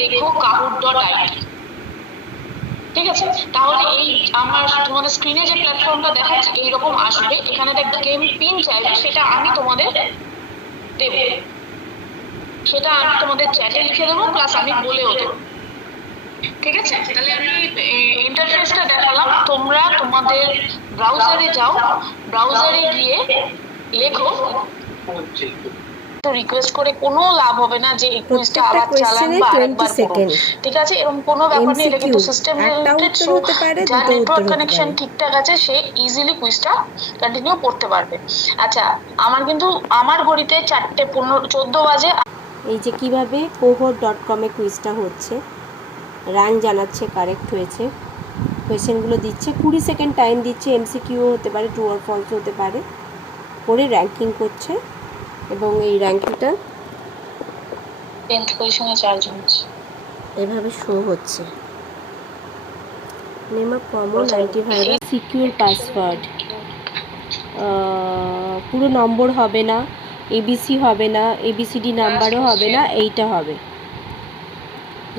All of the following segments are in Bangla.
লেখো kahoot.it। ঠিক আছে, তাহলে এই আমার তোমাদের স্ক্রিনে যে প্ল্যাটফর্মটা দেখাচ্ছে এইরকম আসবে। এখানে একটা গেম পিন চাইবে, সেটা আমি তোমাদের দেব, সেটা আমি তোমাদের চ্যাটে লিখে দেবো, প্লাস আমি বলেও দেবো। ঠিক আছে, তাহলে আমি ইন্টারফেসটা দেখালাম। তোমরা তোমাদের ব্রাউজারে যাও, ব্রাউজারে গিয়ে লেখো। তো রিকোয়েস্ট করে কোনো লাভ হবে না যে এই কুইজটা আবার চালান বা আরেকবার করুন। ঠিক আছে, এরকম কোনো ব্যাপার নেই। এটা কিন্তু সিস্টেম রিলেটেড, সো যার নেটওয়ার্ক কানেকশন ঠিকঠাক আছে সে ইজিলি কুইজটা কন্টিনিউ করতে পারবে। আচ্ছা, আমার ঘড়িতে 4:14 বাজে। এই যে কিভাবে cohort.com এ কুইজটা হচ্ছে, র্যাঙ্ক জানাচ্ছে কারেক্ট হয়েছে, কোয়েশ্চেনগুলো দিচ্ছে, 20 সেকেন্ড টাইম দিচ্ছে, এমসিকিউ হতে পারে, ট্রু অর ফলস হতে পারে, করে র্যাঙ্কিং করছে। এবং এই র্যাঙ্কিংটা 10th পজিশনে 4 জন এভাবে শো হচ্ছে। Name of common antivirus secure password, পুরো নম্বর হবে না, এবিসি হবে না, এবিসিডি নাম্বারও হবে না, এইটা হবে,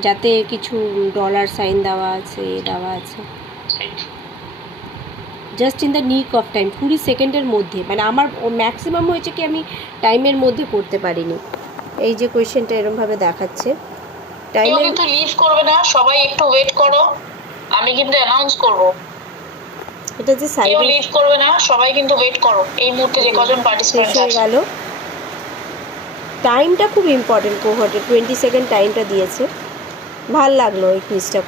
যাতে কিছু ডলার সাইন দেওয়া আছে, দেওয়া আছে। জাস্ট ইন দ্য নিক অফ টাইম, 20 সেকেন্ডের মধ্যে, মানে আমার ম্যাক্সিমাম হয়েছে কি আমি টাইমের মধ্যে করতে পারিনি। এই যে কোয়েশ্চেনটা এরকমভাবে দেখাচ্ছে, টাইমে কিন্তু লিভ করবে না, সবাই একটু ওয়েট করো, আমি কিন্তু অ্যানাউন্স করব। এটা যে সাইডে লিভ করবে না, সবাই কিন্তু ওয়েট করো। এই মুহূর্তে যে কজন পার্টিসিপেন্ট হয়ে গেল। টাইমটা খুব ইম্পর্টেন্ট, কোহর্টে 20 সেকেন্ড টাইমটা দিয়েছে। ভাল লাগলো এই কুইজটা।